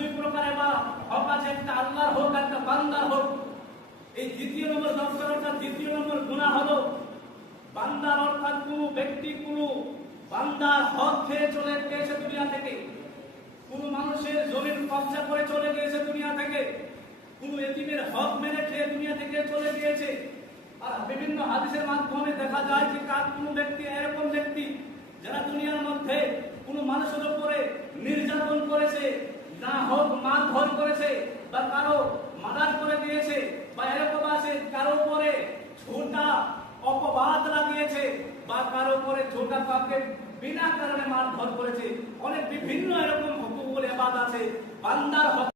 দুই প্রকার ইবাদত, হক আছে একটা আল্লাহর হক, একটা বান্দার হক। এই দ্বিতীয় নম্বর দফতর অর্থাৎ দ্বিতীয় নম্বর গুনাহ হলো বান্দার অর্থাৎ কোনো ব্যক্তি কোনো বান্দার হক খেয়ে চলে গিয়েছে দুনিয়া থেকে, কোনো মানুষের জমিন কবজা করে চলে গিয়েছে দুনিয়া থেকে, কোনো এতিমের হক মেরে খেয়ে দুনিয়া থেকে চলে গিয়েছে। আর বিভিন্ন হাদিসের মাধ্যমে দেখা যায় যে কোনো ব্যক্তি এরকম ব্যক্তি যারা দুনিয়ার মধ্যে কোনো মানুষের উপরে নির্যাতন করেছে, না হোক মারধর করেছে, বা কারো মার্ডার করে দিয়েছে, বা এরকম আছে কারো উপরে ছোটা অপবাদ লাগিয়েছে, বা কারো উপরে ছোটা পাপকে বিনা কারণে মারধর করেছে। অনেক বিভিন্ন এরকম হুকুকুল ইবাদত আছে বান্দার হক